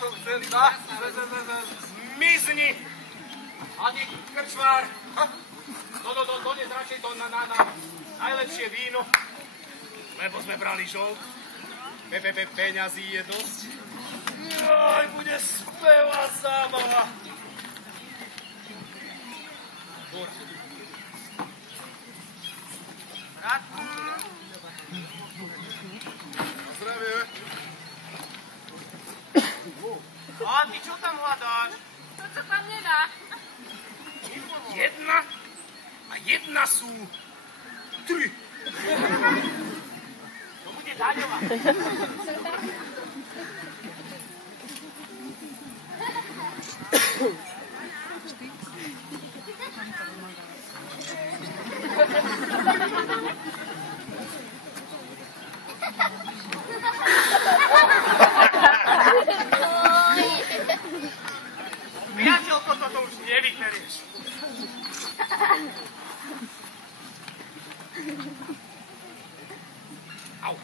to chceli. Zmizni! A ty, krčmár, dones radšej to na najlepšie víno, lebo sme brali žolt. Peňazí je dosť. Joj, bude spevá zábava. Bratku. Na zdravie. A ty čo tam hľadáš? To, čo tam nedá. Jedna a jedna sú tri. To bude daňová. Priateľko, toto už nevyterieš. Au.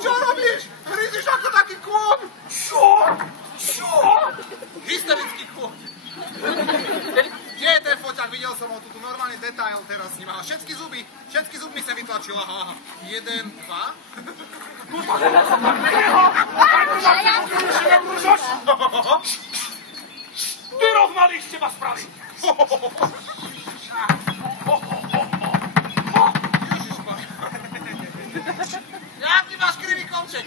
Čo robíš? Hryziš ako taký kôň. Čo? Čo? Hysterický kôň. Kde je ten foťák? Videl som ho tu normálny detail teraz s ním. Aha, všetky zuby sa vytlačil. Aha. 1, 2. Ty rozmalý z teba spraví. Jaký máš krivý konček?